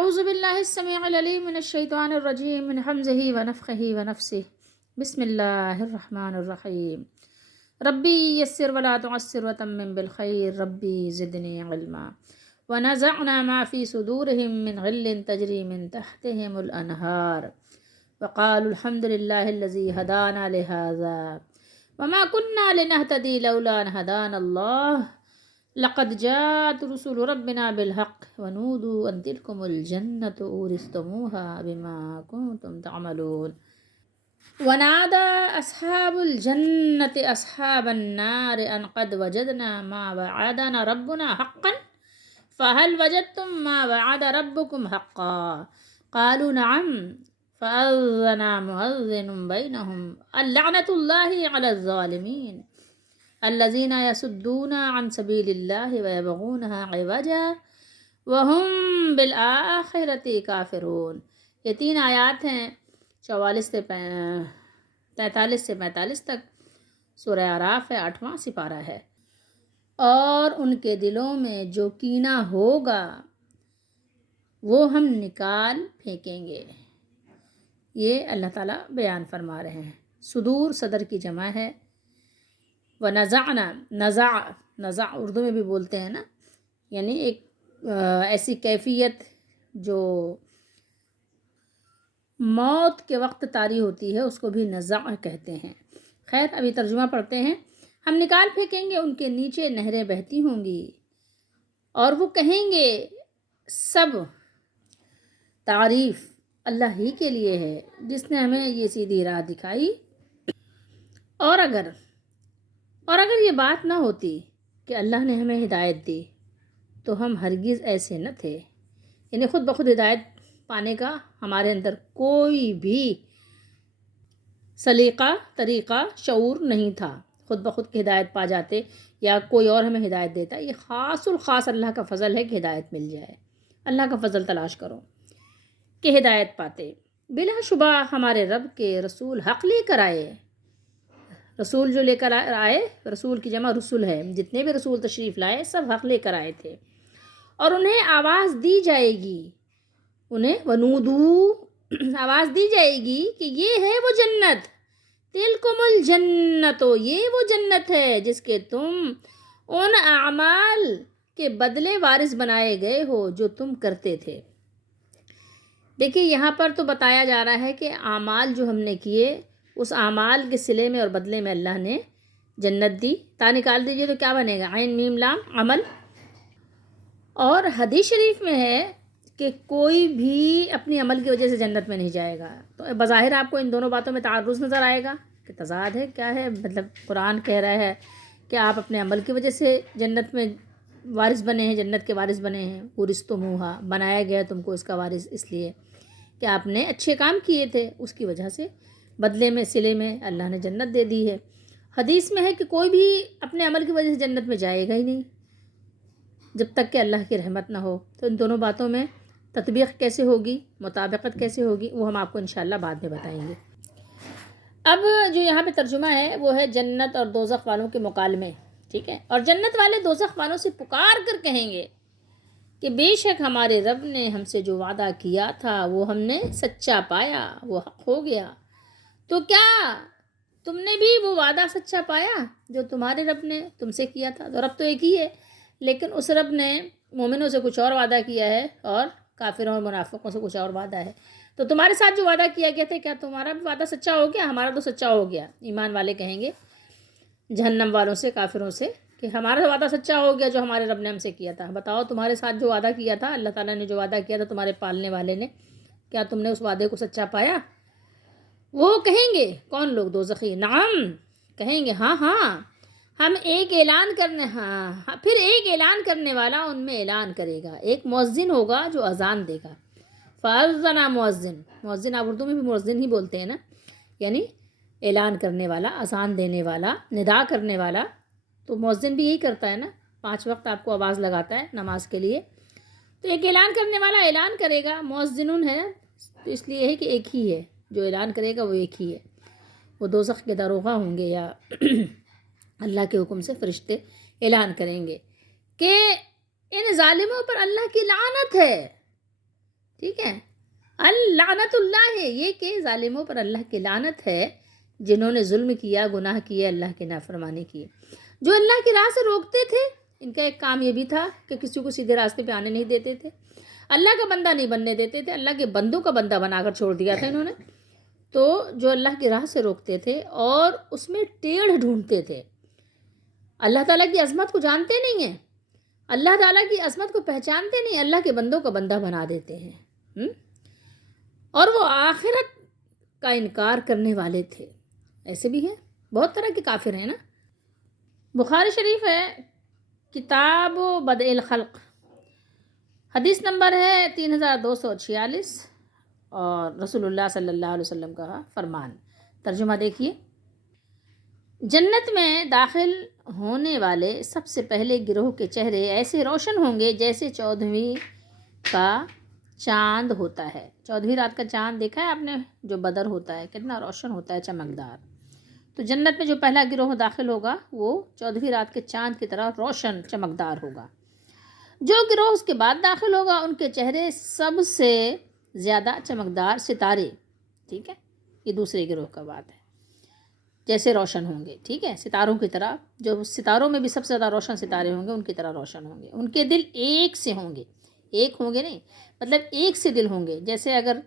اعوذ باللہ السمیع العلیم من الشیطان الرجیم من حمزہ ونفخہ ونفسہ بسم اللہ الرحمن الرحیم ربی یسر ولا تعسر وتمم بالخیر ربی زدنی علما ونزعنا ما فی صدورہم من غل تجری من تحتہم الانہار وقالوا الحمد للہ الذی ہدانا لہذا وما كنا لنهتدي لولا ان هدانا اللہ لقد جاءت رسل ربنا بالحق ونودوا ان تلكم الجنة اورثتموها بما كنتم تعملون ونادى اصحاب الجنة اصحاب النار ان قد وجدنا ما وعدنا ربنا حقا فهل وجدتم ما وعد ربكم حقا قالوا نعم فأذن مؤذن بينهم اللعنة الله على الظالمين الذين يصدون عن سبيل الله ويبغونها عوجا وهم بالآخرة كافرون. یہ 3 آیات ہیں 44 سے 43 سے 45 تک. سورہ اعراف ہے، 8واں سپارہ ہے. اور ان کے دلوں میں جو کینہ ہوگا وہ ہم نکال پھینکیں گے. یہ اللہ تعالیٰ بیان فرما رہے ہیں. صدور صدر کی جمع ہے. ونزعنا، نزع اردو میں بھی بولتے ہیں نا، یعنی ایک ایسی کیفیت جو موت کے وقت طاری ہوتی ہے اس کو بھی نزع کہتے ہیں. خیر، ابھی ترجمہ پڑھتے ہیں. ہم نکال پھینکیں گے ان کے نیچے نہریں بہتی ہوں گی اور وہ کہیں گے سب تعریف اللہ ہی کے لیے ہے جس نے ہمیں یہ سیدھی راہ دکھائی. اور اگر یہ بات نہ ہوتی کہ اللہ نے ہمیں ہدایت دی تو ہم ہرگز ایسے نہ تھے. یعنی خود بخود ہدایت پانے کا ہمارے اندر کوئی بھی سلیقہ، طریقہ، شعور نہیں تھا. خود بخود کی ہدایت پا جاتے یا کوئی اور ہمیں ہدایت دیتا. یہ خاص الخاص اللہ کا فضل ہے کہ ہدایت مل جائے. اللہ کا فضل تلاش کرو کہ ہدایت پاتے. بلا شبہ ہمارے رب کے رسول حق لے کر آئے. رسول جو لے کر آئے، رسول کی جمع رسول ہے، جتنے بھی رسول تشریف لائے سب حق لے کر آئے تھے. اور انہیں آواز دی جائے گی، انہیں ونودو آواز دی جائے گی کہ یہ ہے وہ جنت، تلکم الجنت، یہ وہ جنت ہے جس کے تم ان اعمال کے بدلے وارث بنائے گئے ہو جو تم کرتے تھے. دیکھیے یہاں پر تو بتایا جا رہا ہے کہ اعمال جو ہم نے کیے اس اعمال کے صلے میں اور بدلے میں اللہ نے جنت دی. تا نکال دیجئے تو کیا بنے گا؟ عین میم لام عمل. اور حدیث شریف میں ہے کہ کوئی بھی اپنی عمل کی وجہ سے جنت میں نہیں جائے گا. تو بظاہر آپ کو ان دونوں باتوں میں تعارض نظر آئے گا کہ تضاد ہے، کیا ہے؟ مطلب قرآن کہہ رہا ہے کہ آپ اپنے عمل کی وجہ سے جنت میں وارث بنے ہیں، جنت کے وارث بنے ہیں. اورثتموہا، بنایا گیا تم کو اس کا وارث اس لیے کہ آپ نے اچھے کام کیے تھے، اس کی وجہ سے بدلے میں صلے میں اللہ نے جنت دے دی ہے. حدیث میں ہے کہ کوئی بھی اپنے عمل کی وجہ سے جنت میں جائے گا ہی نہیں جب تک کہ اللہ کی رحمت نہ ہو. تو ان دونوں باتوں میں تطبیق کیسے ہوگی، مطابقت کیسے ہوگی، وہ ہم آپ کو انشاءاللہ بعد میں بتائیں گے. اب جو یہاں پہ ترجمہ ہے وہ ہے جنت اور دوزخ والوں کے مکالمے. ٹھیک ہے. اور جنت والے دوزخ والوں سے پکار کر کہیں گے کہ بے شک ہمارے رب نے ہم سے جو وعدہ کیا تھا وہ ہم نے سچا پایا، وہ حق ہو گیا. تو کیا تم نے بھی وہ وعدہ سچا پایا جو تمہارے رب نے تم سے کیا تھا؟ تو رب تو ایک ہی ہے، لیکن اس رب نے مومنوں سے کچھ اور وعدہ کیا ہے اور کافروں اور منافقوں سے کچھ اور وعدہ ہے. تو تمہارے ساتھ جو وعدہ کیا گیا تھا کیا تمہارا بھی وعدہ سچا ہو گیا؟ ہمارا تو سچا ہو گیا. ایمان والے کہیں گے جہنم والوں سے، کافروں سے کہ ہمارا وعدہ سچا ہو گیا جو ہمارے رب نے ہم سے کیا تھا. بتاؤ تمہارے ساتھ جو وعدہ کیا تھا، اللہ تعالیٰ نے جو وعدہ کیا تھا تمہارے پالنے والے نے، کیا تم نے اس وعدے کو سچا پایا؟ وہ کہیں گے، کون لوگ؟ دوزخی. نعم، کہیں گے ہاں ہاں، ہم ایک اعلان کرنے، ہاں پھر ایک اعلان کرنے والا ان میں اعلان کرے گا. ایک مؤذن ہوگا جو اذان دے گا. فاذن مؤذن، مؤذن آپ اردو میں بھی مؤذن ہی بولتے ہیں نا، یعنی اعلان کرنے والا، اذان دینے والا، ندا کرنے والا. تو مؤذن بھی یہی کرتا ہے نا، 5 وقت آپ کو آواز لگاتا ہے نماز کے لیے. تو ایک اعلان کرنے والا اعلان کرے گا. مؤذنون ہے تو اس لیے ہے کہ ایک ہی ہے، جو اعلان کرے گا وہ ایک ہی ہے. وہ دوزخ کے داروغہ ہوں گے یا اللہ کے حکم سے فرشتے اعلان کریں گے کہ ان ظالموں پر اللہ کی لعنت ہے. ٹھیک ہے، اللعنت اللہ ہے یہ کہ ظالموں پر اللہ کی لعنت ہے جنہوں نے ظلم کیا، گناہ کیے، اللہ کی نافرمانی کی۔ جو اللہ کی راہ سے روکتے تھے، ان کا ایک کام یہ بھی تھا کہ کسی کو سیدھے راستے پہ آنے نہیں دیتے تھے، اللہ کا بندہ نہیں بننے دیتے تھے، اللہ کے بندوں کا بندہ بنا کر چھوڑ دیا تھا انہوں نے۔ تو جو اللہ کی راہ سے روکتے تھے اور اس میں ٹیڑھ ڈھونڈتے تھے، اللہ تعالیٰ کی عظمت کو جانتے نہیں ہیں، اللہ تعالیٰ کی عظمت کو پہچانتے نہیں، اللہ کے بندوں کا بندہ بنا دیتے ہیں، اور وہ آخرت کا انکار کرنے والے تھے۔ ایسے بھی ہیں، بہت طرح کے کافر ہیں نا۔ بخاری شریف ہے کتاب بدء الخلق، حدیث نمبر ہے 3246، اور رسول اللہ صلی اللہ علیہ وسلم کا فرمان، ترجمہ دیکھیے۔ جنت میں داخل ہونے والے سب سے پہلے گروہ کے چہرے ایسے روشن ہوں گے جیسے 14ویں کا چاند ہوتا ہے۔ 14ویں رات کا چاند دیکھا ہے آپ نے، جو بدر ہوتا ہے، کتنا روشن ہوتا ہے، چمکدار۔ تو جنت میں جو پہلا گروہ داخل ہوگا وہ 14ویں رات کے چاند کی طرح روشن چمکدار ہوگا۔ جو گروہ اس کے بعد داخل ہوگا ان کے چہرے سب سے زیادہ چمکدار ستارے، ٹھیک ہے، یہ دوسرے گروہ کا بات ہے، جیسے روشن ہوں گے، ٹھیک ہے، ستاروں کی طرح، جو ستاروں میں بھی سب سے زیادہ روشن ستارے ہوں گے ان کی طرح روشن ہوں گے۔ ان کے دل ایک سے ہوں گے، ایک ہوں گے نہیں، مطلب ایک سے دل ہوں گے، جیسے اگر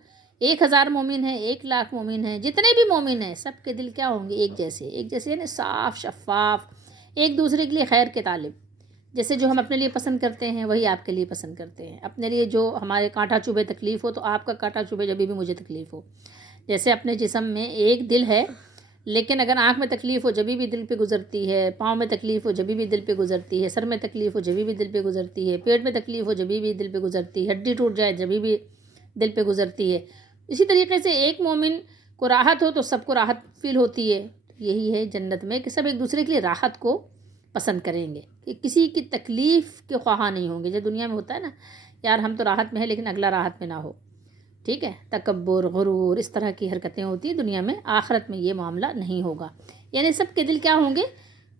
1000 مومن ہیں، 1,00,000 مومن ہیں، جتنے بھی مومن ہیں سب کے دل کیا ہوں گے؟ ایک جیسے، ایک جیسے یعنی صاف شفاف، ایک دوسرے کے لیے خیر کے طالب، جیسے جو ہم اپنے لیے پسند کرتے ہیں وہی آپ کے لیے پسند کرتے ہیں، اپنے لیے جو ہمارے کانٹا چبھے تکلیف ہو تو آپ کا کانٹا چبھے جبھی بھی مجھے تکلیف ہو۔ جیسے اپنے جسم میں ایک دل ہے، لیکن اگر آنکھ میں تکلیف ہو جبھی بھی دل پہ گزرتی ہے، پاؤں میں تکلیف ہو جبھی بھی دل پہ گزرتی ہے، سر میں تکلیف ہو جبھی بھی دل پہ گزرتی ہے، پیٹ میں تکلیف ہو جبھی بھی دل پہ گزرتی ہے، ہڈی ٹوٹ جائے جبھی بھی دل پہ گزرتی ہے۔ اسی طریقے سے ایک مومن کو راحت ہو تو سب کو راحت فیل ہوتی ہے۔ یہی ہے جنت میں کہ سب ایک دوسرے کے لیے راحت کو پسند کریں گے، کہ کسی کی تکلیف کے خواہاں نہیں ہوں گے۔ جو دنیا میں ہوتا ہے نا، یار ہم تو راحت میں ہیں لیکن اگلا راحت میں نہ ہو، ٹھیک ہے، تکبر، غرور، اس طرح کی حرکتیں ہوتی ہیں دنیا میں۔ آخرت میں یہ معاملہ نہیں ہوگا، یعنی سب کے دل کیا ہوں گے؟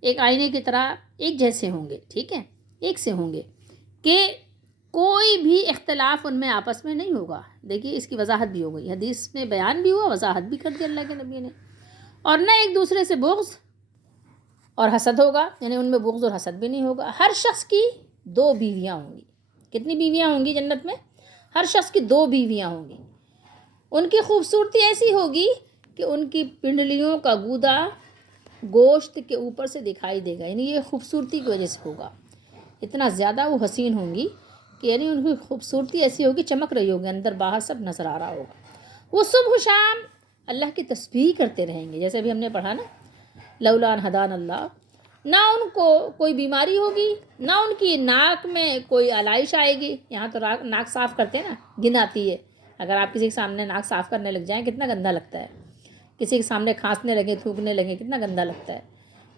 ایک آئینے کی طرح ایک جیسے ہوں گے، ٹھیک ہے، ایک سے ہوں گے، کہ کوئی بھی اختلاف ان میں آپس میں نہیں ہوگا۔ دیکھیے اس کی وضاحت بھی ہو گئی، حدیث میں بیان بھی ہوا، وضاحت بھی کر دی اللہ کے نبی نے۔ اور نہ ایک دوسرے سے بغض اور حسد ہوگا، یعنی ان میں بغض اور حسد بھی نہیں ہوگا۔ ہر شخص کی 2 بیویاں ہوں گی۔ کتنی بیویاں ہوں گی جنت میں؟ ہر شخص کی 2 بیویاں ہوں گی۔ ان کی خوبصورتی ایسی ہوگی کہ ان کی پنڈلیوں کا گودا گوشت کے اوپر سے دکھائی دے گا، یعنی یہ خوبصورتی کی وجہ سے ہوگا۔ اتنا زیادہ وہ حسین ہوں گی کہ یعنی ان کی خوبصورتی ایسی ہوگی، چمک رہی ہوگی، اندر باہر سب نظر آ رہا ہوگا۔ وہ صبح و شام اللہ کی تسبیح کرتے رہیں گے، جیسے ابھی ہم نے پڑھا نا، لولا ان ہدان اللہ۔ نہ ان کو کوئی بیماری ہوگی، نہ ان کی ناک میں کوئی آلائش آئے گی۔ یہاں تو ناک صاف کرتے ہیں نا، گن آتی ہے۔ اگر آپ کسی کے سامنے ناک صاف کرنے لگ جائیں کتنا گندا لگتا ہے، کسی کے سامنے کھانسنے لگیں، تھوکنے لگیں، کتنا گندا لگتا ہے،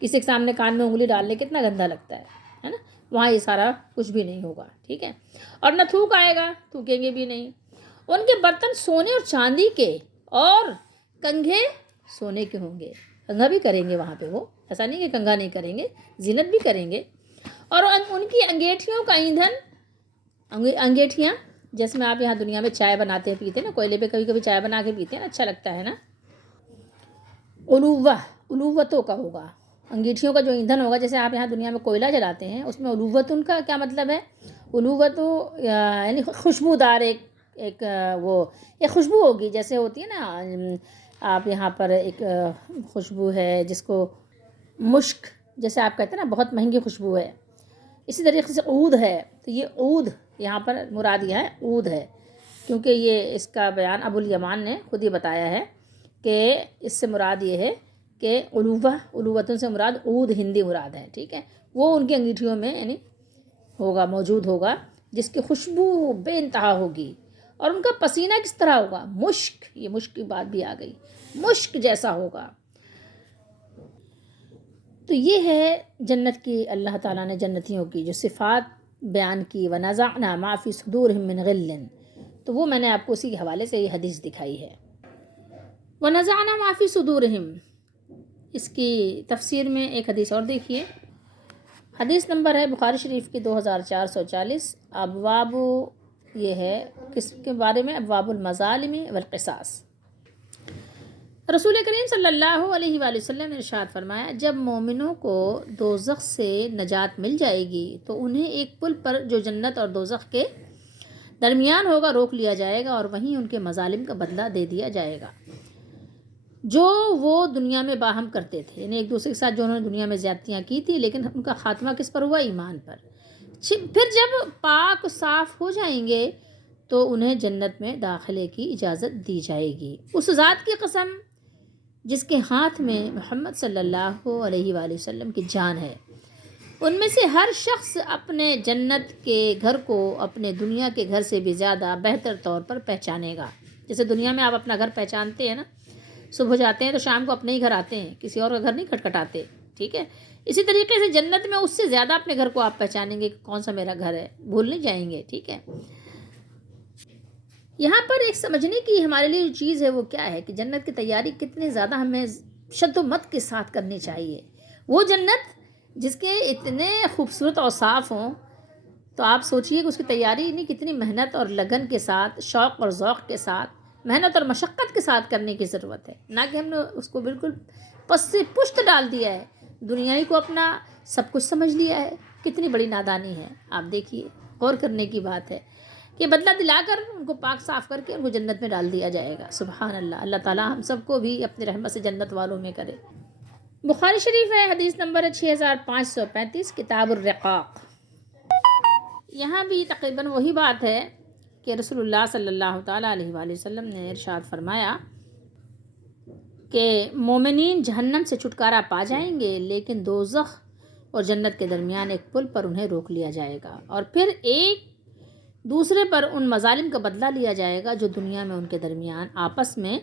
کسی کے سامنے کان میں انگلی ڈال لیں کتنا گندا لگتا ہے نا۔ وہاں یہ سارا کچھ بھی نہیں ہوگا، ٹھیک ہے، اور نہ تھوک آئے گا، تھوکیں گے بھی نہیں۔ ان کے برتن سونے اور چاندی کے، اور کنگھے سونے کے ہوں گے۔ کنگھا بھی کریں گے وہاں پہ، وہ ایسا نہیں کہ کنگھا نہیں کریں گے، زینت بھی کریں گے۔ اور ان کی انگیٹھیوں کا ایندھن، انگیٹھیاں جس میں آپ یہاں دنیا میں چائے بناتے ہیں، پیتے ہیں نا، کوئلے پہ کبھی کبھی چائے بنا کے پیتے ہیں نا، اچھا لگتا ہے نا۔ الوتوں کا ہوگا، انگیٹھیوں کا جو ایندھن ہوگا، جیسے آپ یہاں دنیا میں کوئلہ جلاتے ہیں، اس میں الوت، ان کا کیا مطلب ہے؟ الوت یعنی خوشبودار ایک خوشبو ہوگی، جیسے ہوتی ہے نا، آپ یہاں پر ایک خوشبو ہے جس کو مشک جیسے آپ کہتے ہیں نا، بہت مہنگی خوشبو ہے۔ اسی طریقے سے عود ہے، تو یہ عود یہاں پر مراد یہ ہے، عود ہے، کیونکہ یہ اس کا بیان ابو الیمان نے خود ہی بتایا ہے کہ اس سے مراد یہ ہے کہ الوتن سے مراد عود ہندی مراد ہے، ٹھیک ہے۔ وہ ان کی انگیٹھیوں میں یعنی ہوگا، موجود ہوگا، جس کی خوشبو بے انتہا ہوگی۔ اور ان کا پسینہ کس طرح ہوگا؟ مشک، یہ مشک کی بات بھی آ گئی، مشک جیسا ہوگا۔ تو یہ ہے جنت کی، اللہ تعالیٰ نے جنتیوں کی جو صفات بیان کی، وَنَزَعْنَا مَا فِي صُدُورِهِم مِّن غِلٍّ، تو وہ میں نے آپ کو اسی کے حوالے سے یہ حدیث دکھائی ہے۔ وَنَزَعْنَا مَا فِي صُدُورِهِم، اس کی تفسیر میں ایک حدیث اور دیکھیے۔ حدیث نمبر ہے بخاری شریف کی 2440، ابواب یہ ہے کس کے بارے میں؟ ابواب المظالم والقصاص۔ رسول کریم صلی اللہ علیہ وآلہ وسلم نے ارشاد فرمایا، جب مومنوں کو دوزخ سے نجات مل جائے گی تو انہیں ایک پل پر جو جنت اور دوزخ کے درمیان ہوگا روک لیا جائے گا، اور وہیں ان کے مظالم کا بدلہ دے دیا جائے گا جو وہ دنیا میں باہم کرتے تھے، یعنی ایک دوسرے کے ساتھ جو انہوں نے دنیا میں زیادتیاں کی تھی، لیکن ان کا خاتمہ کس پر ہوا؟ ایمان پر۔ پھر جب پاک صاف ہو جائیں گے تو انہیں جنت میں داخلے کی اجازت دی جائے گی۔ اس ذات کی قسم جس کے ہاتھ میں محمد صلی اللہ علیہ وآلہ وسلم کی جان ہے، ان میں سے ہر شخص اپنے جنت کے گھر کو اپنے دنیا کے گھر سے بھی زیادہ بہتر طور پر پہچانے گا۔ جیسے دنیا میں آپ اپنا گھر پہچانتے ہیں نا، صبح جاتے ہیں تو شام کو اپنے ہی گھر آتے ہیں، کسی اور کا گھر نہیں کھٹکھٹاتے، ٹھیک ہے؟ اسی طریقے سے جنت میں اس سے زیادہ اپنے گھر کو آپ پہچانیں گے کہ کون سا میرا گھر ہے، بھول نہیں جائیں گے، ٹھیک ہے؟ یہاں پر ایک سمجھنے کی ہمارے لیے جو چیز ہے وہ کیا ہے کہ جنت کی تیاری کتنے زیادہ ہمیں شد و مت کے ساتھ کرنی چاہیے۔ وہ جنت جس کے اتنے خوبصورت اوصاف ہوں، تو آپ سوچئے کہ اس کی تیاری نہیں کتنی محنت اور لگن کے ساتھ، شوق اور ذوق کے ساتھ، محنت اور مشقت کے ساتھ کرنے کی ضرورت ہے، نہ کہ ہم نے اس کو بالکل پس سے پشت ڈال دیا ہے، دنیا ہی کو اپنا سب کچھ سمجھ لیا ہے۔ کتنی بڑی نادانی ہے، آپ دیکھیے، غور کرنے کی بات ہے کہ بدلہ دلا کر ان کو پاک صاف کر کے ان کو جنت میں ڈال دیا جائے گا۔ سبحان اللہ، اللہ تعالیٰ ہم سب کو بھی اپنی رحمت سے جنت والوں میں کرے۔ بخاری شریف ہے، حدیث نمبر 6535، کتاب الرقاق۔ یہاں بھی تقریباً وہی بات ہے کہ رسول اللہ صلی اللہ تعالیٰ علیہ وآلہ وسلم نے ارشاد فرمایا کہ مومنین جہنم سے چھٹکارا پا جائیں گے، لیکن دوزخ اور جنت کے درمیان ایک پل پر انہیں روک لیا جائے گا، اور پھر ایک دوسرے پر ان مظالم کا بدلہ لیا جائے گا جو دنیا میں ان کے درمیان آپس میں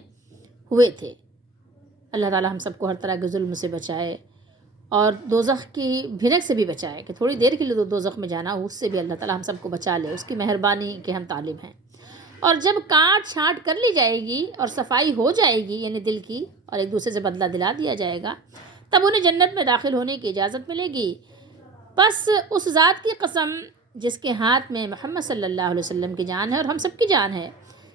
ہوئے تھے۔ اللہ تعالیٰ ہم سب کو ہر طرح کے ظلم سے بچائے اور دوزخ کی بھنک سے بھی بچائے کہ تھوڑی دیر کے لیے دوزخ میں جانا ہو، اس سے بھی اللہ تعالیٰ ہم سب کو بچا لے، اس کی مہربانی کے ہم طالب ہیں۔ اور جب کاٹ چھانٹ کر لی جائے گی اور صفائی ہو جائے گی یعنی دل کی، اور ایک دوسرے سے بدلہ دلا دیا جائے گا، تب انہیں جنت میں داخل ہونے کی اجازت ملے گی۔ بس اس ذات کی قسم جس کے ہاتھ میں محمد صلی اللہ علیہ وسلم کی جان ہے اور ہم سب کی جان ہے،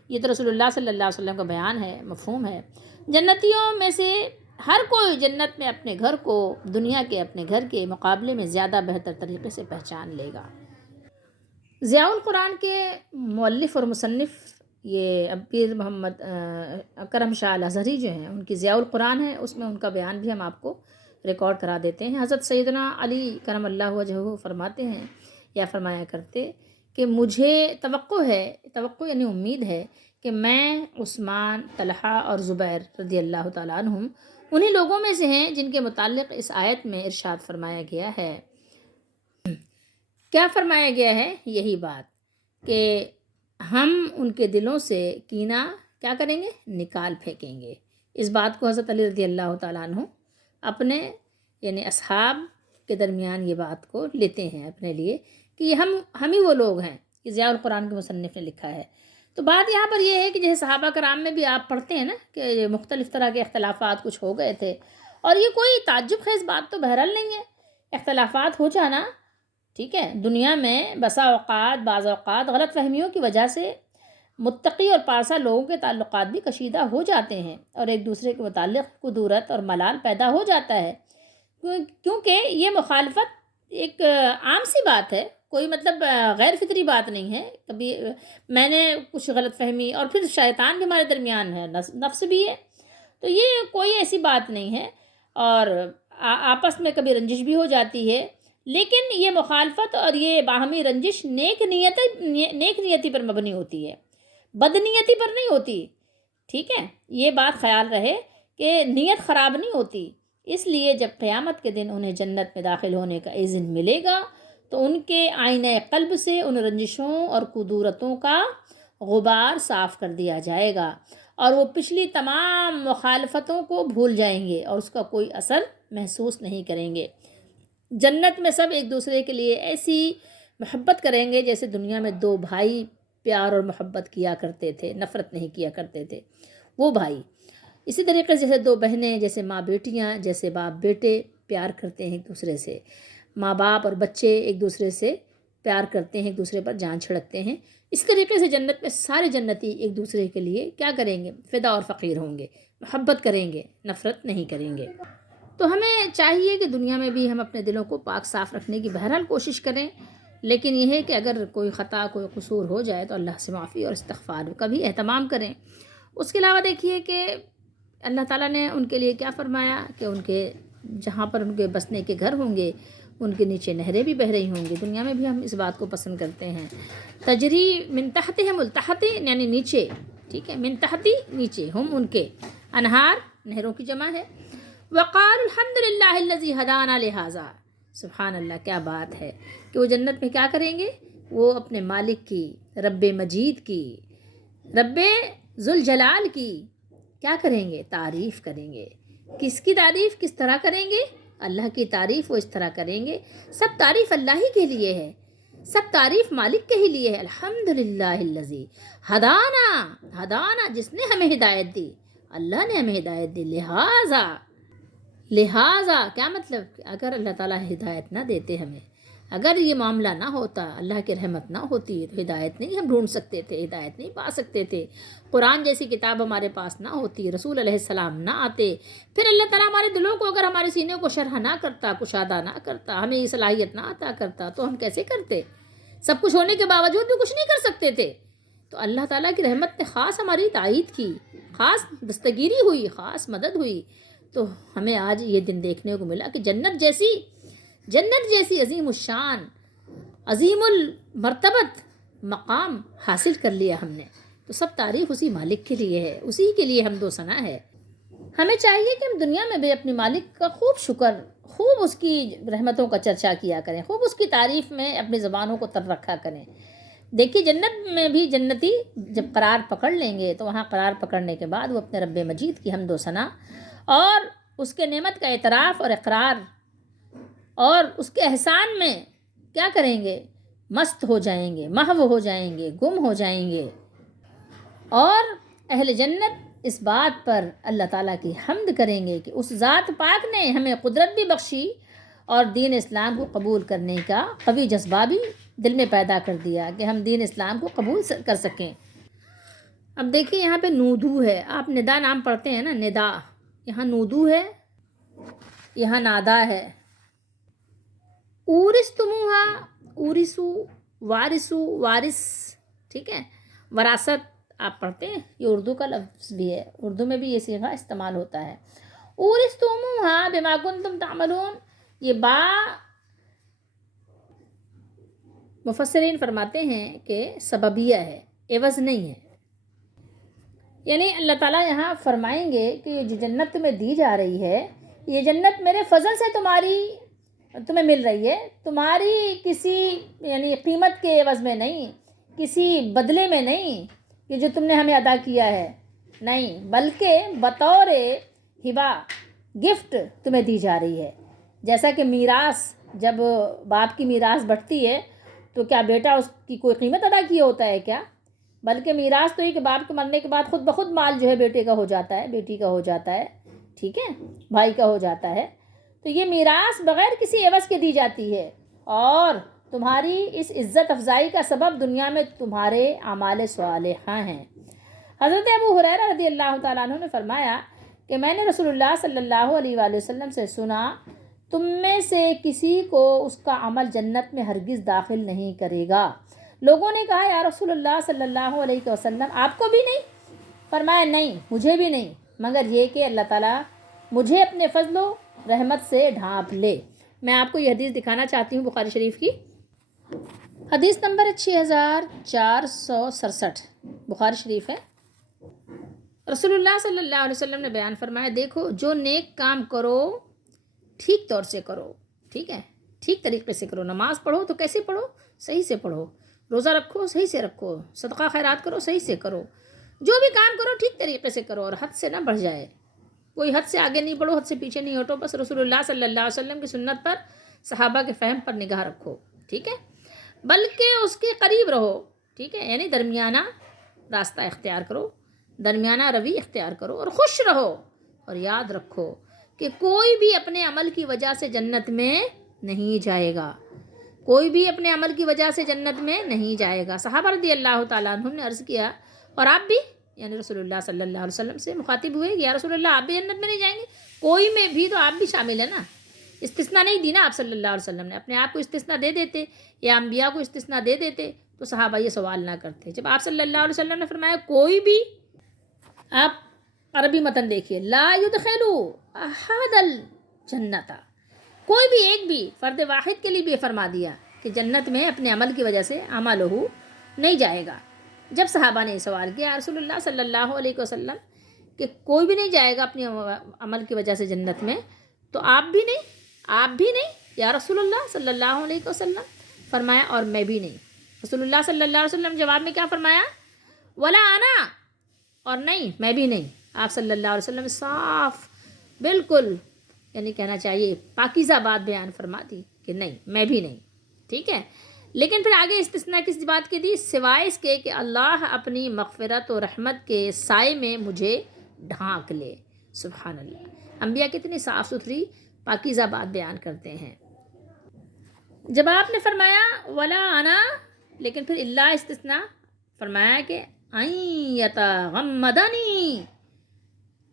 یہ تو رسول اللہ صلی اللہ علیہ وسلم کا بیان ہے، مفہوم ہے، جنتیوں میں سے ہر کوئی جنت میں اپنے گھر کو دنیا کے اپنے گھر کے مقابلے میں زیادہ بہتر طریقے سے پہچان لے گا۔ ضیاء القرآن کے مؤلف اور مصنف یہ پیر محمد کرم شاہ الازہری جو ہیں، ان کی ضیاء القرآن ہے، اس میں ان کا بیان بھی ہم آپ کو ریکارڈ کرا دیتے ہیں۔ حضرت سیدنا علی کرم اللہ وجہہ فرماتے ہیں یا فرمایا کرتے کہ مجھے توقع یعنی امید ہے کہ میں، عثمان، طلحہ اور زبیر رضی اللہ تعالیٰ عنہم انہی لوگوں میں سے ہیں جن کے متعلق اس آیت میں ارشاد فرمایا گیا ہے۔ کیا فرمایا گیا ہے؟ یہی بات کہ ہم ان کے دلوں سے کینہ کیا کریں گے؟ نکال پھینکیں گے۔ اس بات کو حضرت علی رضی اللہ تعالیٰ عنہ اپنے یعنی اصحاب کے درمیان یہ بات کو لیتے ہیں اپنے لیے کہ یہ ہم ہی وہ لوگ ہیں، کہ ضیاء القرآن کے مصنف نے لکھا ہے۔ تو بات یہاں پر یہ ہے کہ جیسے صحابہ کرام میں بھی آپ پڑھتے ہیں نا کہ مختلف طرح کے اختلافات کچھ ہو گئے تھے، اور یہ کوئی تعجب خیز بات تو بہرحال نہیں ہے، اختلافات ہو جانا ٹھیک ہے۔ دنیا میں بعض اوقات غلط فہمیوں کی وجہ سے متقی اور پارسا لوگوں کے تعلقات بھی کشیدہ ہو جاتے ہیں، اور ایک دوسرے کے متعلق کدورت اور ملال پیدا ہو جاتا ہے، کیونکہ یہ مخالفت ایک عام سی بات ہے، کوئی مطلب غیر فطری بات نہیں ہے۔ کبھی میں نے کچھ غلط فہمی، اور پھر شیطان بھی ہمارے درمیان ہے، نفس بھی ہے، تو یہ کوئی ایسی بات نہیں ہے، اور آپس میں کبھی رنجش بھی ہو جاتی ہے، لیکن یہ مخالفت اور یہ باہمی رنجش نیک نیتی پر مبنی ہوتی ہے، بدنیتی پر نہیں ہوتی، ٹھیک ہے؟ یہ بات خیال رہے کہ نیت خراب نہیں ہوتی۔ اس لیے جب قیامت کے دن انہیں جنت میں داخل ہونے کا اذن ملے گا تو ان کے آئینہ قلب سے ان رنجشوں اور کدورتوں کا غبار صاف کر دیا جائے گا، اور وہ پچھلی تمام مخالفتوں کو بھول جائیں گے اور اس کا کوئی اثر محسوس نہیں کریں گے۔ جنت میں سب ایک دوسرے کے لیے ایسی محبت کریں گے جیسے دنیا میں دو بھائی پیار اور محبت کیا کرتے تھے، نفرت نہیں کیا کرتے تھے وہ بھائی۔ اسی طریقے سے جیسے دو بہنیں، جیسے ماں بیٹیاں، جیسے باپ بیٹے پیار کرتے ہیں ایک دوسرے سے، ماں باپ اور بچے ایک دوسرے سے پیار کرتے ہیں، ایک دوسرے پر جان چھڑکتے ہیں، اس طریقے سے جنت میں سارے جنتی ایک دوسرے کے لیے کیا کریں گے؟ فدا اور فقیر ہوں گے، محبت کریں گے، نفرت نہیں کریں گے۔ تو ہمیں چاہیے کہ دنیا میں بھی ہم اپنے دلوں کو پاک صاف رکھنے کی بہرحال کوشش کریں، لیکن یہ ہے کہ اگر کوئی خطا کوئی قصور ہو جائے تو اللہ سے معافی اور استغفار کا بھی اہتمام کریں۔ اس کے علاوہ دیکھیے کہ اللہ تعالیٰ نے ان کے لیے کیا فرمایا کہ ان کے جہاں پر ان کے بسنے کے گھر ہوں گے ان کے نیچے نہریں بھی بہہ رہی ہوں گی۔ دنیا میں بھی ہم اس بات کو پسند کرتے ہیں، تجری من تحتہم التحت، یعنی نیچے، ٹھیک ہے، من تحتی نیچے، ہم ان کے، انہار نہروں کی جمع ہے۔ وقال الحمد للہ الذی ہدانا لہذا، سبحان اللہ، کیا بات ہے کہ وہ جنت میں کیا کریں گے؟ وہ اپنے مالک کی، رب مجید کی، رب ذوالجلال کی کیا کریں گے؟ تعریف کریں گے۔ کس کی تعریف کس طرح کریں گے؟ اللہ کی تعریف وہ اس طرح کریں گے، سب تعریف اللہ ہی کے لیے ہے، سب تعریف مالک کے ہی لیے ہے۔ الحمد للہ الذی ہدانا، ہدانا جس نے ہمیں ہدایت دی، اللہ نے ہمیں ہدایت دی، لہٰذا کیا مطلب؟ اگر اللہ تعالیٰ ہدایت نہ دیتے ہمیں، اگر یہ معاملہ نہ ہوتا، اللہ کی رحمت نہ ہوتی تو ہدایت نہیں ہم ڈھونڈ سکتے تھے، ہدایت نہیں پا سکتے تھے، قرآن جیسی کتاب ہمارے پاس نہ ہوتی، رسول علیہ السلام نہ آتے، پھر اللہ تعالیٰ ہمارے دلوں کو اگر ہمارے سینے کو شرح نہ کرتا، کشادہ نہ کرتا، ہمیں یہ صلاحیت نہ عطا کرتا تو ہم کیسے کرتے؟ سب کچھ ہونے کے باوجود بھی کچھ نہیں کر سکتے تھے۔ تو اللہ تعالیٰ کی رحمت نے خاص ہماری تائید کی، خاص دستگیری ہوئی، خاص مدد ہوئی، تو ہمیں آج یہ دن دیکھنے کو ملا کہ جنت جیسی عظیم الشان، عظیم المرتبت مقام حاصل کر لیا ہم نے۔ تو سب تعریف اسی مالک کے لیے ہے، اسی کے لیے حمد و ثنا ہے۔ ہمیں چاہیے کہ ہم دنیا میں بھی اپنے مالک کا خوب شکر، خوب اس کی رحمتوں کا چرچا کیا کریں، خوب اس کی تعریف میں اپنی زبانوں کو تر رکھا کریں۔ دیکھیے جنت میں بھی جنتی جب قرار پکڑ لیں گے تو وہاں قرار پکڑنے کے بعد وہ اپنے رب مجید کی حمد و ثنا اور اس کے نعمت کا اعتراف اور اقرار اور اس کے احسان میں کیا کریں گے؟ مست ہو جائیں گے، محو ہو جائیں گے، گم ہو جائیں گے۔ اور اہل جنت اس بات پر اللہ تعالیٰ کی حمد کریں گے کہ اس ذات پاک نے ہمیں قدرت بھی بخشی اور دین اسلام کو قبول کرنے کا قوی جذبہ بھی دل میں پیدا کر دیا کہ ہم دین اسلام کو قبول کر سکیں۔ اب دیکھیے یہاں پہ نودو ہے، آپ ندا نام پڑھتے ہیں نا، ندا، یہاں نودو ہے، یہاں نادا ہے۔ اورثتموہا، اورثو، وارثو، وارث، ٹھیک ہے، وراثت آپ پڑھتے ہیں، یہ اردو کا لفظ بھی ہے، اردو میں بھی یہ صیغہ استعمال ہوتا ہے۔ اورثتموہا بما کنتم تعملون، یہ با مفسرین فرماتے ہیں کہ سببیہ ہے، عوض نہیں ہے، یعنی اللہ تعالیٰ یہاں فرمائیں گے کہ یہ جو جنت تمہیں دی جا رہی ہے، یہ جنت میرے فضل سے تمہیں مل رہی ہے، تمہاری کسی یعنی قیمت کے عوض میں نہیں، کسی بدلے میں نہیں کہ جو تم نے ہمیں ادا کیا ہے، نہیں، بلکہ بطور ہبہ، گفٹ تمہیں دی جا رہی ہے۔ جیسا کہ میراث، جب باپ کی میراث بٹتی ہے تو کیا بیٹا اس کی کوئی قیمت ادا کیا ہوتا ہے کیا؟ بلکہ میراث تو یہ کہ باپ کے مرنے کے بعد خود بخود مال جو ہے بیٹے کا ہو جاتا ہے، بیٹی کا ہو جاتا ہے، ٹھیک ہے، بھائی کا ہو جاتا ہے۔ تو یہ میراث بغیر کسی عوض کے دی جاتی ہے، اور تمہاری اس عزت افزائی کا سبب دنیا میں تمہارے اعمال صالحہ ہیں۔ حضرت ابو ہریرہ رضی اللہ تعالیٰ عنہ نے فرمایا کہ میں نے رسول اللہ صلی اللہ علیہ وآلہ وسلم سے سنا، تم میں سے کسی کو اس کا عمل جنت میں ہرگز داخل نہیں کرے گا۔ لوگوں نے کہا یا رسول اللہ صلی اللہ علیہ وسلم، آپ کو بھی نہیں؟ فرمایا نہیں، مجھے بھی نہیں، مگر یہ کہ اللہ تعالیٰ مجھے اپنے فضل و رحمت سے ڈھانپ لے۔ میں آپ کو یہ حدیث دکھانا چاہتی ہوں بخاری شریف کی، حدیث نمبر 6467 بخاری شریف ہے۔ رسول اللہ صلی اللہ علیہ وسلم نے بیان فرمایا، دیکھو جو نیک کام کرو ٹھیک طور سے کرو، ٹھیک ہے، ٹھیک طریقے سے کرو، نماز پڑھو تو کیسے پڑھو؟ صحیح سے پڑھو، روزہ رکھو صحیح سے رکھو، صدقہ خیرات کرو صحیح سے کرو، جو بھی کام کرو ٹھیک طریقے سے کرو، اور حد سے نہ بڑھ جائے، کوئی حد سے آگے نہیں بڑھو، حد سے پیچھے نہیں ہٹو، بس رسول اللہ صلی اللہ علیہ وسلم کی سنت پر، صحابہ کے فہم پر نگاہ رکھو، ٹھیک ہے، بلکہ اس کے قریب رہو، ٹھیک ہے، یعنی درمیانہ راستہ اختیار کرو، درمیانہ روی اختیار کرو اور خوش رہو، اور یاد رکھو کہ کوئی بھی اپنے عمل کی وجہ سے جنت میں نہیں جائے گا، کوئی بھی اپنے عمل کی وجہ سے جنت میں نہیں جائے گا۔ صحابہ رضی اللہ تعالیٰ عنہم نے عرض کیا اور آپ بھی، یعنی رسول اللہ صلی اللہ علیہ وسلم سے مخاطب ہوئے کہ یا رسول اللہ آپ بھی جنت میں نہیں جائیں گے؟ کوئی میں بھی تو آپ بھی شامل ہیں نا، استثناء نہیں دی نا آپ صلی اللہ علیہ وسلم نے، اپنے آپ کو استثناء دے دیتے یا انبیاء کو استثناء دے دیتے تو صحابہ یہ سوال نہ کرتے۔ جب آپ صلی اللہ علیہ وسلم نے فرمایا کوئی بھی، آپ عربی متن دیکھیے، لا یدخلو احد الجنت، کوئی بھی ایک بھی فرد واحد کے لیے بھی فرما دیا کہ جنت میں اپنے عمل کی وجہ سے عملہ نہیں جائے گا۔ جب صحابہ نے یہ سوال کیا رسول اللہ صلی اللہ علیہ وسلم کہ کوئی بھی نہیں جائے گا اپنے عمل کی وجہ سے جنت میں، تو آپ بھی نہیں، آپ بھی نہیں یا رسول اللہ صلی اللہ علیہ وسلم؟ فرمایا اور میں بھی نہیں۔ رسول اللہ صلی اللہ علیہ وسلم جواب میں کیا فرمایا؟ ولا انا، اور نہیں میں بھی نہیں۔ آپ صلی اللہ علیہ وسلم صاف بالکل، یعنی کہنا چاہیے پاکیزہ بات بیان فرما دی کہ نہیں میں بھی نہیں، ٹھیک ہے۔ لیکن پھر آگے استثناء کس بات کی دی؟ سوائے اس کے کہ اللہ اپنی مغفرت و رحمت کے سائے میں مجھے ڈھانک لے۔ سبحان اللہ، انبیاء کتنی صاف ستھری پاکیزہ بات بیان کرتے ہیں۔ جب آپ نے فرمایا ولا انا، لیکن پھر اللہ استثناء فرمایا کہ ان یتغمدنی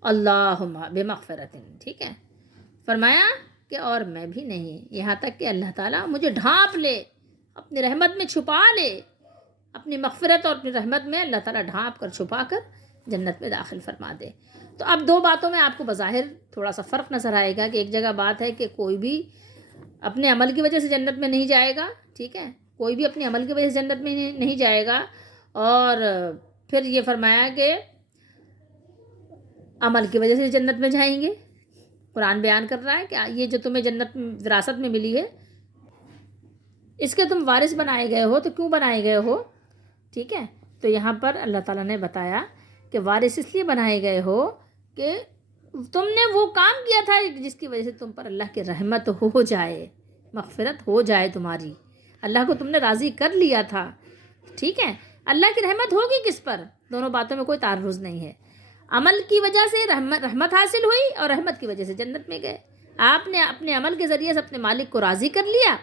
اللہم بمغفرت، ٹھیک ہے، فرمایا کہ اور میں بھی نہیں، یہاں تک کہ اللہ تعالیٰ مجھے ڈھانپ لے، اپنی رحمت میں چھپا لے، اپنی مغفرت اور اپنی رحمت میں اللہ تعالیٰ ڈھانپ کر چھپا کر جنت میں داخل فرما دے۔ تو اب دو باتوں میں آپ کو بظاہر تھوڑا سا فرق نظر آئے گا کہ ایک جگہ بات ہے کہ کوئی بھی اپنے عمل کی وجہ سے جنت میں نہیں جائے گا، ٹھیک ہے، کوئی بھی اپنے عمل کی وجہ سے جنت میں نہیں جائے گا، اور پھر یہ فرمایا کہ عمل کی وجہ سے جنت میں جائیں گے۔ قرآن بیان کر رہا ہے کہ یہ جو تمہیں جنت وراثت میں ملی ہے اس کے تم وارث بنائے گئے ہو، تو کیوں بنائے گئے ہو؟ ٹھیک ہے، تو یہاں پر اللہ تعالیٰ نے بتایا کہ وارث اس لیے بنائے گئے ہو کہ تم نے وہ کام کیا تھا جس کی وجہ سے تم پر اللہ کی رحمت ہو جائے، مغفرت ہو جائے تمہاری، اللہ کو تم نے راضی کر لیا تھا، ٹھیک ہے۔ اللہ کی رحمت ہوگی کس پر؟ دونوں باتوں میں کوئی تعارض نہیں ہے۔ عمل کی وجہ سے رحمت حاصل ہوئی اور رحمت کی وجہ سے جنت میں گئے۔ آپ نے اپنے عمل کے ذریعے سے اپنے مالک کو راضی کر لیا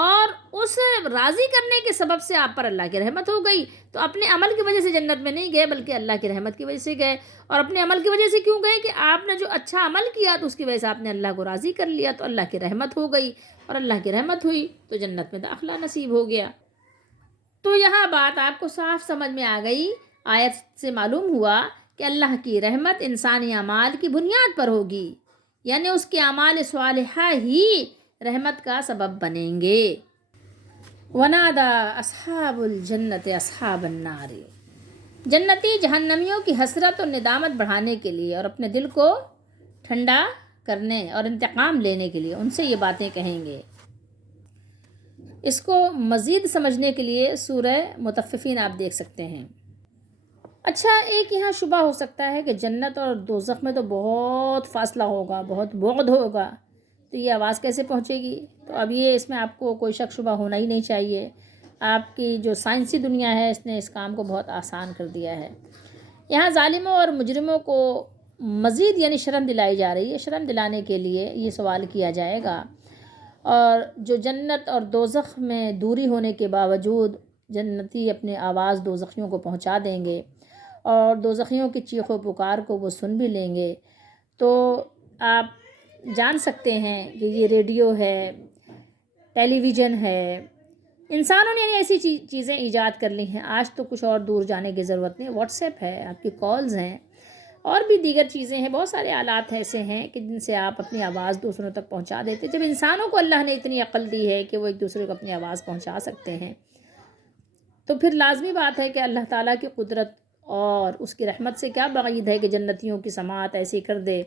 اور اس راضی کرنے کے سبب سے آپ پر اللہ کی رحمت ہو گئی، تو اپنے عمل کی وجہ سے جنت میں نہیں گئے بلکہ اللہ کی رحمت کی وجہ سے گئے۔ اور اپنے عمل کی وجہ سے کیوں گئے؟ کہ آپ نے جو اچھا عمل کیا تو اس کی وجہ سے آپ نے اللہ کو راضی کر لیا، تو اللہ کی رحمت ہو گئی، اور اللہ کی رحمت ہوئی تو جنت میں داخلہ نصیب ہو گیا۔ تو یہاں بات آپ کو صاف سمجھ میں آ گئی، آیت سے معلوم ہوا کہ اللہ کی رحمت انسانی اعمال کی بنیاد پر ہوگی، یعنی اس کے اعمال صالحہ ہی رحمت کا سبب بنیں گے۔ ونادا اصحاب الجنت اصحاب النار، جنتی جہنمیوں کی حسرت اور ندامت بڑھانے کے لیے اور اپنے دل کو ٹھنڈا کرنے اور انتقام لینے کے لیے ان سے یہ باتیں کہیں گے۔ اس کو مزید سمجھنے کے لیے سورہ مطففین آپ دیکھ سکتے ہیں۔ اچھا، ایک یہاں شبہ ہو سکتا ہے کہ جنت اور دوزخ میں تو بہت فاصلہ ہوگا، بہت بعد ہوگا، تو یہ آواز کیسے پہنچے گی؟ تو اب یہ اس میں آپ کو کوئی شک شبہ ہونا ہی نہیں چاہیے۔ آپ کی جو سائنسی دنیا ہے اس نے اس کام کو بہت آسان کر دیا ہے۔ یہاں ظالموں اور مجرموں کو مزید یعنی شرم دلائی جا رہی ہے۔ شرم دلانے کے لیے یہ سوال کیا جائے گا، اور جو جنت اور دوزخ میں دوری ہونے کے باوجود جنتی اپنے آواز دوزخیوں کو پہنچا دیں گے اور دوزخیوں کی چیخ و پکار کو وہ سن بھی لیں گے، تو آپ جان سکتے ہیں کہ یہ ریڈیو ہے، ٹیلی ویژن ہے، انسانوں نے یعنی ایسی چیزیں ایجاد کر لی ہیں۔ آج تو کچھ اور دور جانے کی ضرورت نہیں، واٹس ایپ ہے، آپ کی کالز ہیں، اور بھی دیگر چیزیں ہیں، بہت سارے آلات ایسے ہیں کہ جن سے آپ اپنی آواز دوسروں تک پہنچا دیتے۔ جب انسانوں کو اللہ نے اتنی عقل دی ہے کہ وہ ایک دوسرے کو اپنی آواز پہنچا سکتے ہیں، تو پھر لازمی بات ہے کہ اللہ تعالیٰ کی قدرت اور اس کی رحمت سے کیا بعید ہے کہ جنتیوں کی سماعت ایسی کر دے۔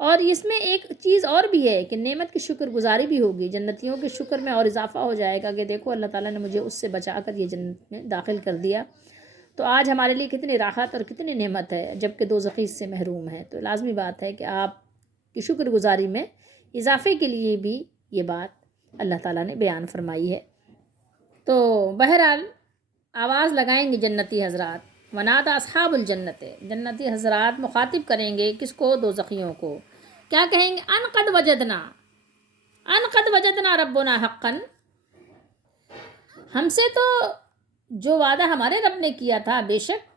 اور اس میں ایک چیز اور بھی ہے کہ نعمت کی شکر گزاری بھی ہوگی، جنتیوں کے شکر میں اور اضافہ ہو جائے گا کہ دیکھو اللہ تعالیٰ نے مجھے اس سے بچا کر یہ جنت میں داخل کر دیا، تو آج ہمارے لیے کتنی راحت اور کتنی نعمت ہے، جبکہ دوزخی اس سے محروم ہے۔ تو لازمی بات ہے کہ آپ کی شکر گزاری میں اضافے کے لیے بھی یہ بات اللہ تعالیٰ نے بیان فرمائی ہے۔ تو بہرحال آواز لگائیں گے جنتی حضرات، ونادا اصحاب الجنت، جنتی حضرات مخاطب کریں گے کس کو؟ دوزخیوں کو۔ کیا کہیں گے؟ ان قد وجدنا ربنا حقا، ہم سے تو جو وعدہ ہمارے رب نے کیا تھا بے شک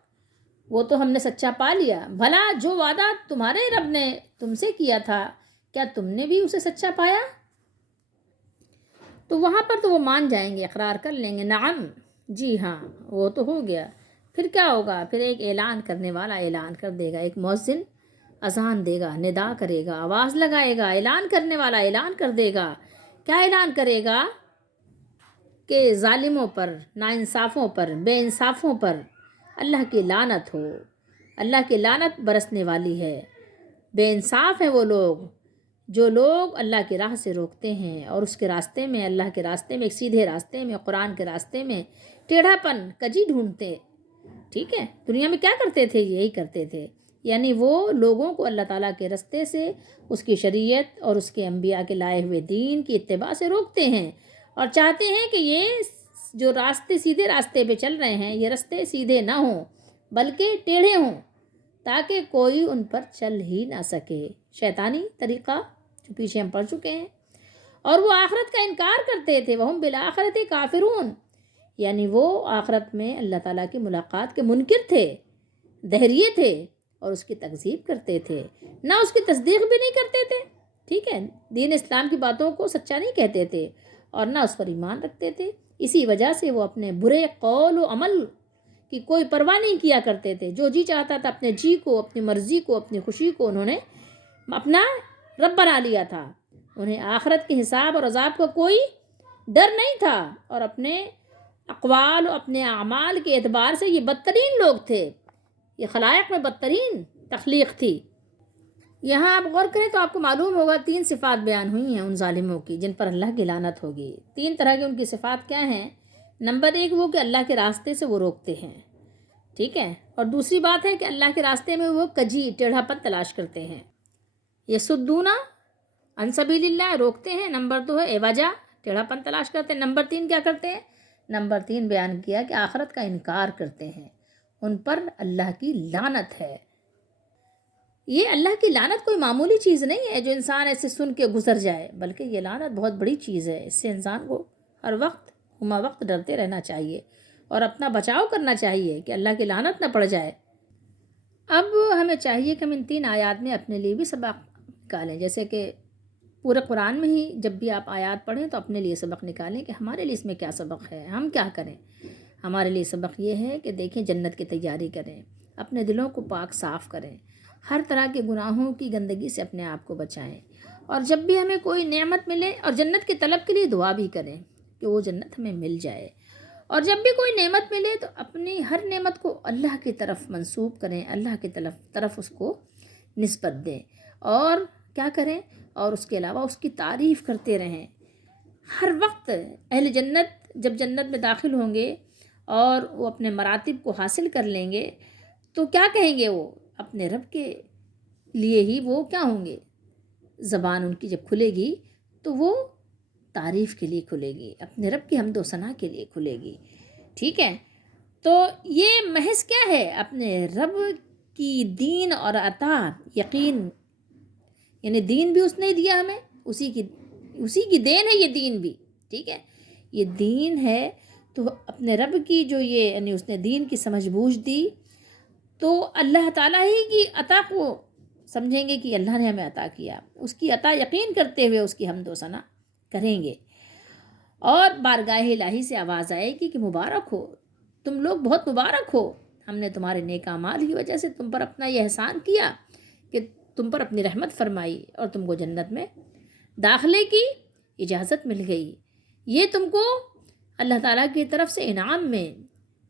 وہ تو ہم نے سچا پا لیا، بھلا جو وعدہ تمہارے رب نے تم سے کیا تھا کیا تم نے بھی اسے سچا پایا؟ تو وہاں پر تو وہ مان جائیں گے، اقرار کر لیں گے، نعم جی ہاں وہ تو ہو گیا۔ پھر کیا ہوگا؟ پھر ایک اعلان کرنے والا اعلان کر دے گا، ایک مؤذن اذان دے گا، ندا کرے گا، آواز لگائے گا، اعلان کرنے والا اعلان کر دے گا۔ کیا اعلان کرے گا؟ کہ ظالموں پر، ناانصافوں پر، بے انصافوں پر اللہ کی لعنت ہو، اللہ کی لعنت برسنے والی ہے۔ بے انصاف ہیں وہ لوگ جو لوگ اللہ کی راہ سے روکتے ہیں اور اس کے راستے میں، اللہ کے راستے میں، ایک سیدھے راستے میں، قرآن کے راستے میں ٹیڑھا پن، کجی ڈھونڈتے۔ ٹھیک ہے، دنیا میں کیا کرتے تھے؟ یہی کرتے تھے، یعنی وہ لوگوں کو اللہ تعالیٰ کے راستے سے، اس کی شریعت اور اس کے انبیاء کے لائے ہوئے دین کی اتباع سے روکتے ہیں اور چاہتے ہیں کہ یہ جو راستے سیدھے راستے پہ چل رہے ہیں یہ راستے سیدھے نہ ہوں بلکہ ٹیڑھے ہوں تاکہ کوئی ان پر چل ہی نہ سکے۔ شیطانی طریقہ جو پیچھے ہم پڑھ چکے ہیں۔ اور وہ آخرت کا انکار کرتے تھے، وہم بالآخرۃ کافرون، یعنی وہ آخرت میں اللہ تعالیٰ کی ملاقات کے منکر تھے، دہریے تھے اور اس کی تکذیب کرتے تھے، نہ اس کی تصدیق بھی نہیں کرتے تھے۔ ٹھیک ہے، دین اسلام کی باتوں کو سچا نہیں کہتے تھے اور نہ اس پر ایمان رکھتے تھے۔ اسی وجہ سے وہ اپنے برے قول و عمل کی کوئی پرواہ نہیں کیا کرتے تھے، جو جی چاہتا تھا اپنے جی کو، اپنی مرضی کو، اپنی خوشی کو انہوں نے اپنا رب بنا لیا تھا۔ انہیں آخرت کے حساب اور عذاب کا کوئی ڈر نہیں تھا اور اپنے اقوال و اپنے اعمال کے اعتبار سے یہ بدترین لوگ تھے، یہ خلائق میں بدترین تخلیق تھی۔ یہاں آپ غور کریں تو آپ کو معلوم ہوگا 3 صفات بیان ہوئی ہیں ان ظالموں کی جن پر اللہ کی لعنت ہوگی۔ 3 طرح کی ان کی صفات کیا ہیں؟ نمبر 1 وہ کہ اللہ کے راستے سے وہ روکتے ہیں، ٹھیک ہے، اور دوسری بات ہے کہ اللہ کے راستے میں وہ کجی، ٹیڑھا پن تلاش کرتے ہیں۔ یسدون عن سبیل اللہ، روکتے ہیں۔ نمبر 2 ہے عوجا، ٹیڑھا پن تلاش کرتے ہیں۔ نمبر 3 کیا کرتے ہیں؟ نمبر 3 بیان کیا کہ آخرت کا انکار کرتے ہیں، ان پر اللہ کی لعنت ہے۔ یہ اللہ کی لعنت کوئی معمولی چیز نہیں ہے جو انسان ایسے سن کے گزر جائے، بلکہ یہ لعنت بہت بڑی چیز ہے۔ اس سے انسان کو ہر وقت ہما وقت ڈرتے رہنا چاہیے اور اپنا بچاؤ کرنا چاہیے کہ اللہ کی لعنت نہ پڑ جائے۔ اب ہمیں چاہیے کہ ہم ان 3 آیات میں اپنے لیے بھی سبق نکالیں، جیسے کہ پورے قرآن میں ہی جب بھی آپ آیات پڑھیں تو اپنے لیے سبق نکالیں کہ ہمارے لیے اس میں کیا سبق ہے، ہم کیا کریں۔ ہمارے لیے سبق یہ ہے کہ دیکھیں جنت کی تیاری کریں، اپنے دلوں کو پاک صاف کریں، ہر طرح کے گناہوں کی گندگی سے اپنے آپ کو بچائیں، اور جب بھی ہمیں کوئی نعمت ملے اور جنت کے طلب کے لیے دعا بھی کریں کہ وہ جنت ہمیں مل جائے، اور جب بھی کوئی نعمت ملے تو اپنی ہر نعمت کو اللہ کی طرف منسوب کریں، اللہ کی طرف اس کو نسبت دیں، اور کیا کریں، اور اس کے علاوہ اس کی تعریف کرتے رہیں ہر وقت۔ اہل جنت جب جنت میں داخل ہوں گے اور وہ اپنے مراتب کو حاصل کر لیں گے تو کیا کہیں گے؟ وہ اپنے رب کے لیے ہی وہ کیا ہوں گے؟ زبان ان کی جب کھلے گی تو وہ تعریف کے لیے کھلے گی، اپنے رب کی حمد و ثنا کے لیے کھلے گی۔ ٹھیک ہے، تو یہ محض کیا ہے؟ اپنے رب کی دین اور عطا، یقین، یعنی دین بھی اس نے دیا ہمیں، اسی کی دین ہے یہ دین بھی۔ ٹھیک ہے، یہ دین ہے تو اپنے رب کی جو یہ یعنی اس نے دین کی سمجھ بوجھ دی تو اللہ تعالیٰ ہی کی عطا کو سمجھیں گے کہ اللہ نے ہمیں عطا کیا، اس کی عطا یقین کرتے ہوئے اس کی حمد و ثنا کریں گے، اور بارگاہ الہی سے آواز آئے گی کہ مبارک ہو، تم لوگ بہت مبارک ہو، ہم نے تمہارے نیک اعمال کی وجہ سے تم پر اپنا یہ احسان کیا کہ تم پر اپنی رحمت فرمائی اور تم کو جنت میں داخلے کی اجازت مل گئی۔ یہ تم کو اللہ تعالیٰ کی طرف سے انعام میں،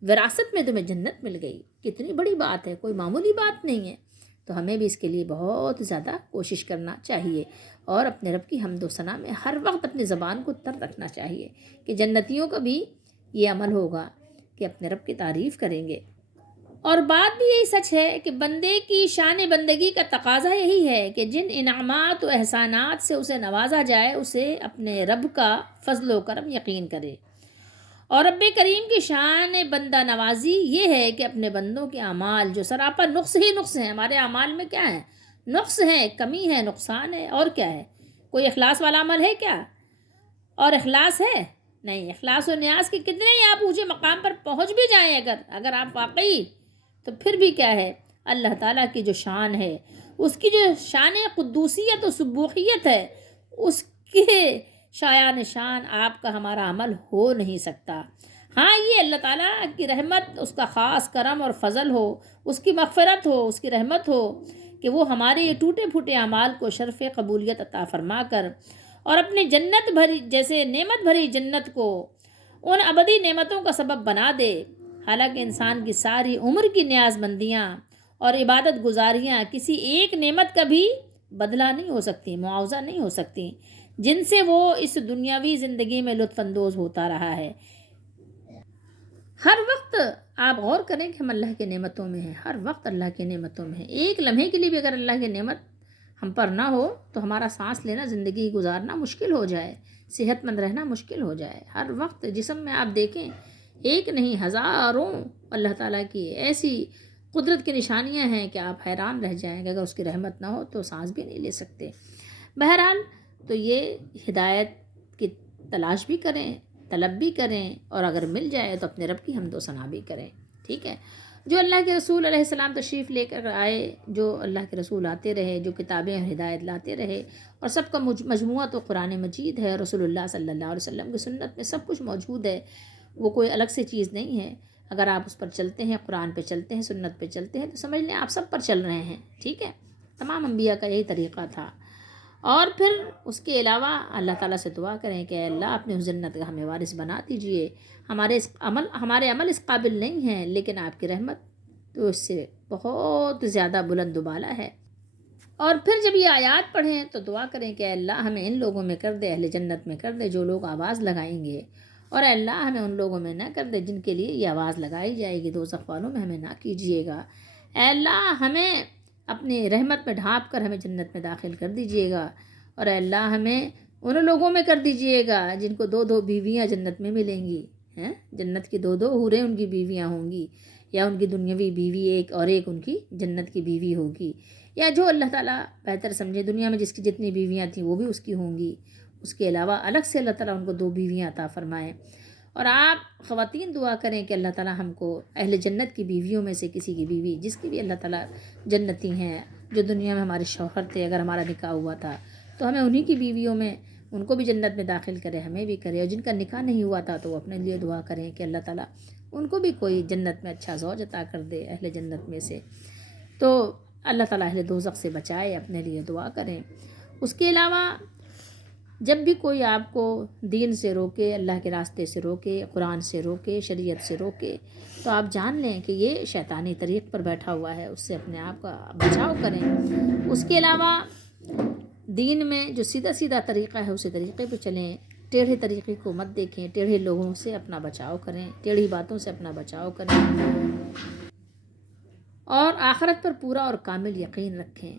وراثت میں تمہیں جنت مل گئی۔ کتنی بڑی بات ہے، کوئی معمولی بات نہیں ہے۔ تو ہمیں بھی اس کے لیے بہت زیادہ کوشش کرنا چاہیے اور اپنے رب کی حمد و ثنا میں ہر وقت اپنی زبان کو تر رکھنا چاہیے کہ جنتیوں کا بھی یہ عمل ہوگا کہ اپنے رب کی تعریف کریں گے۔ اور بات بھی یہی سچ ہے کہ بندے کی شان بندگی کا تقاضا یہی ہے کہ جن انعامات و احسانات سے اسے نوازا جائے اسے اپنے رب کا فضل و کرم یقین کرے، اور رب کریم کی شان بندہ نوازی یہ ہے کہ اپنے بندوں کے اعمال جو سراپا نقص ہی نقص ہیں، ہمارے اعمال میں کیا ہے؟ نقص ہے، کمی ہے، نقصان ہے، اور کیا ہے؟ کوئی اخلاص والا عمل ہے کیا؟ اور اخلاص ہے؟ نہیں، اخلاص و نیاز کے کتنے ہی آپ اونچے مقام پر پہنچ بھی جائیں اگر آپ واقعی، تو پھر بھی کیا ہے، اللہ تعالیٰ کی جو شان ہے، اس کی جو شان قدوسیت و سبوحیت ہے، اس کے شایان شان آپ کا ہمارا عمل ہو نہیں سکتا۔ ہاں، یہ اللہ تعالیٰ کی رحمت، اس کا خاص کرم اور فضل ہو، اس کی مغفرت ہو، اس کی رحمت ہو کہ وہ ہمارے یہ ٹوٹے پھوٹے اعمال کو شرف قبولیت عطا فرما کر اور اپنی جنت بھری، جیسے نعمت بھری جنت کو ان ابدی نعمتوں کا سبب بنا دے۔ حالانکہ انسان کی ساری عمر کی نیاز مندیاں اور عبادت گزاریاں کسی ایک نعمت کا بھی بدلہ نہیں ہو سکتی، معاوضہ نہیں ہو سکتی، جن سے وہ اس دنیاوی زندگی میں لطف اندوز ہوتا رہا ہے۔ ہر وقت آپ غور کریں کہ ہم اللہ کی نعمتوں میں ہیں، ہر وقت اللہ کی نعمتوں میں ہیں۔ ایک لمحے کے لیے بھی اگر اللہ کی نعمت ہم پر نہ ہو تو ہمارا سانس لینا، زندگی گزارنا مشکل ہو جائے، صحت مند رہنا مشکل ہو جائے۔ ہر وقت جسم میں آپ دیکھیں، ایک نہیں ہزاروں اللہ تعالیٰ کی ایسی قدرت کی نشانیاں ہیں کہ آپ حیران رہ جائیں کہ اگر اس کی رحمت نہ ہو تو سانس بھی نہیں لے سکتے۔ بہرحال تو یہ ہدایت کی تلاش بھی کریں، طلب بھی کریں، اور اگر مل جائے تو اپنے رب کی حمد و ثنا بھی کریں، ٹھیک ہے۔ جو اللہ کے رسول علیہ السلام تشریف لے کر آئے، جو اللہ کے رسول آتے رہے، جو کتابیں اور ہدایت لاتے رہے، اور سب کا مجموعہ تو قرآن مجید ہے، رسول اللہ صلی اللہ علیہ وسلم کی سنت میں سب کچھ موجود ہے، وہ کوئی الگ سے چیز نہیں ہے۔ اگر آپ اس پر چلتے ہیں، قرآن پہ چلتے ہیں، سنت پہ چلتے ہیں، تو سمجھ لیں آپ سب پر چل رہے ہیں، ٹھیک ہے۔ تمام انبیاء کا یہی طریقہ تھا۔ اور پھر اس کے علاوہ اللہ تعالیٰ سے دعا کریں کہ اے اللہ اپنے اس جنت کا ہمیں وارث بنا دیجئے۔ ہمارے عمل اس قابل نہیں ہیں، لیکن آپ کی رحمت تو اس سے بہت زیادہ بلند و بالا ہے۔ اور پھر جب یہ آیات پڑھیں تو دعا کریں کہ اے اللہ ہمیں ان لوگوں میں کر دے، اہل جنت میں کر دے جو لوگ آواز لگائیں گے، اور اے اللہ ہمیں ان لوگوں میں نہ کر دے جن کے لیے یہ آواز لگائی جائے گی، دوزخ والوں میں ہمیں نہ کیجیے گا۔ اے اللہ ہمیں اپنی رحمت میں ڈھانپ کر ہمیں جنت میں داخل کر دیجیے گا، اور اے اللہ ہمیں ان لوگوں میں کر دیجیے گا جن کو 2 بیویاں جنت میں ملیں گی، ہیں جنت کی 2 حوریں ان کی بیویاں ہوں گی، یا ان کی دنیاوی بیوی ایک اور ایک ان کی جنت کی بیوی ہوگی، یا جو اللہ تعالیٰ بہتر سمجھے، دنیا میں جس کی جتنی بیویاں تھیں وہ بھی اس کی ہوں گی، اس کے علاوہ الگ سے اللہ تعالیٰ ان کو 2 بیویاں عطا فرمائیں۔ اور آپ خواتین دعا کریں کہ اللہ تعالیٰ ہم کو اہل جنت کی بیویوں میں سے کسی کی بیوی، جس کی بھی اللہ تعالیٰ جنتی ہیں، جو دنیا میں ہمارے شوہر تھے، اگر ہمارا نکاح ہوا تھا تو ہمیں انہی کی بیویوں میں ان کو بھی جنت میں داخل کرے، ہمیں بھی کرے، اور جن کا نکاح نہیں ہوا تھا تو وہ اپنے لیے دعا کریں کہ اللہ تعالیٰ ان کو بھی کوئی جنت میں اچھا زوج عطا کر دے اہل جنت میں سے۔ تو اللہ تعالیٰ اہل دوزخ سے بچائے، اپنے لیے دعا کریں۔ اس کے علاوہ جب بھی کوئی آپ کو دین سے روکے، اللہ کے راستے سے روکے، قرآن سے روکے، شریعت سے روکے، تو آپ جان لیں کہ یہ شیطانی طریق پر بیٹھا ہوا ہے، اس سے اپنے آپ کا بچاؤ کریں۔ اس کے علاوہ دین میں جو سیدھا طریقہ ہے اسی طریقے پہ چلیں، ٹیڑھے طریقے کو مت دیکھیں، ٹیڑھے لوگوں سے اپنا بچاؤ کریں، ٹیڑھی باتوں سے اپنا بچاؤ کریں، اور آخرت پر پورا اور کامل یقین رکھیں،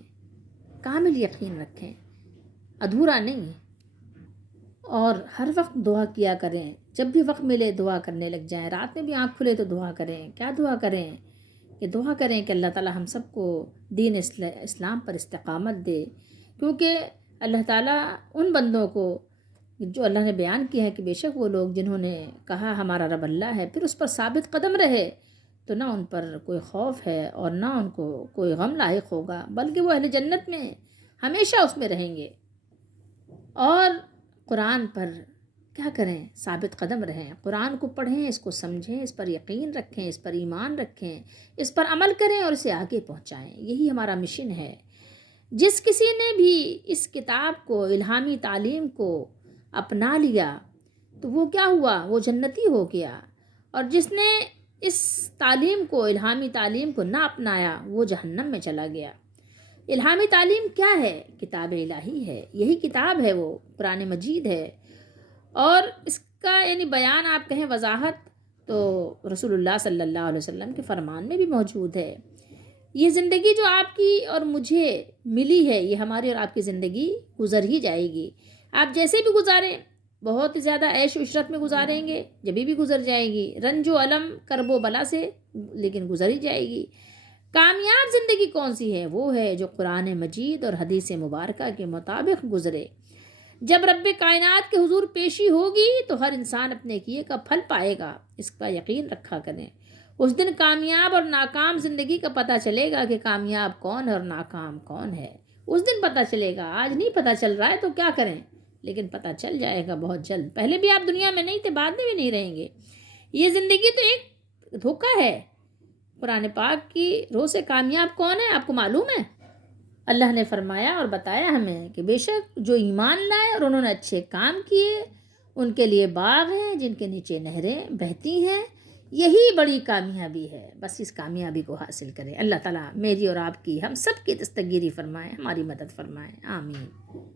کامل یقین رکھیں، ادھورا نہیں۔ اور ہر وقت دعا کیا کریں، جب بھی وقت ملے دعا کرنے لگ جائیں، رات میں بھی آنکھ کھلے تو دعا کریں۔ کیا دعا کریں؟ کہ دعا کریں کہ اللہ تعالیٰ ہم سب کو دین اسلام پر استقامت دے، کیونکہ اللہ تعالیٰ ان بندوں کو جو اللہ نے بیان کیا ہے کہ بے شک وہ لوگ جنہوں نے کہا ہمارا رب اللہ ہے، پھر اس پر ثابت قدم رہے، تو نہ ان پر کوئی خوف ہے اور نہ ان کو کوئی غم لاحق ہوگا، بلکہ وہ اہل جنت میں ہمیشہ اس میں رہیں گے۔ اور قرآن پر کیا کریں؟ ثابت قدم رہیں، قرآن کو پڑھیں، اس کو سمجھیں، اس پر یقین رکھیں، اس پر ایمان رکھیں، اس پر عمل کریں اور اسے آگے پہنچائیں۔ یہی ہمارا مشن ہے۔ جس کسی نے بھی اس کتاب کو، الہامی تعلیم کو اپنا لیا تو وہ کیا ہوا؟ وہ جنتی ہو گیا، اور جس نے اس تعلیم کو، الہامی تعلیم کو نہ اپنایا وہ جہنم میں چلا گیا۔ الہامی تعلیم کیا ہے؟ کتاب الہی ہے، یہی کتاب ہے، وہ قرآن مجید ہے، اور اس کا یعنی بیان آپ کہیں وضاحت تو رسول اللہ صلی اللہ علیہ وسلم کے فرمان میں بھی موجود ہے۔ یہ زندگی جو آپ کی اور مجھے ملی ہے، یہ ہماری اور آپ کی زندگی گزر ہی جائے گی، آپ جیسے بھی گزاریں، بہت زیادہ عیش و عشرت میں گزاریں گے، جبھی بھی گزر جائے گی، رنج و علم، کرب و بلا سے لیکن گزر ہی جائے گی۔ کامیاب زندگی کون سی ہے؟ وہ ہے جو قرآن مجید اور حدیث مبارکہ کے مطابق گزرے۔ جب رب کائنات کے حضور پیشی ہوگی تو ہر انسان اپنے کیے کا پھل پائے گا، اس کا یقین رکھا کریں۔ اس دن کامیاب اور ناکام زندگی کا پتہ چلے گا کہ کامیاب کون ہے اور ناکام کون ہے۔ اس دن پتہ چلے گا، آج نہیں پتہ چل رہا ہے تو کیا کریں، لیکن پتہ چل جائے گا بہت جلد۔ پہلے بھی آپ دنیا میں نہیں تھے، بعد میں بھی نہیں رہیں گے۔ یہ زندگی تو ایک دھوکہ ہے۔ قرآن پاک کی روح سے کامیاب کون ہے آپ کو معلوم ہے؟ اللہ نے فرمایا اور بتایا ہمیں کہ بے شک جو ایمان لائے اور انہوں نے اچھے کام کیے ان کے لیے باغ ہیں جن کے نیچے نہریں بہتی ہیں، یہی بڑی کامیابی ہے۔ بس اس کامیابی کو حاصل کریں۔ اللہ تعالیٰ میری اور آپ کی، ہم سب کی دستگیری فرمائے، ہماری مدد فرمائے، آمین۔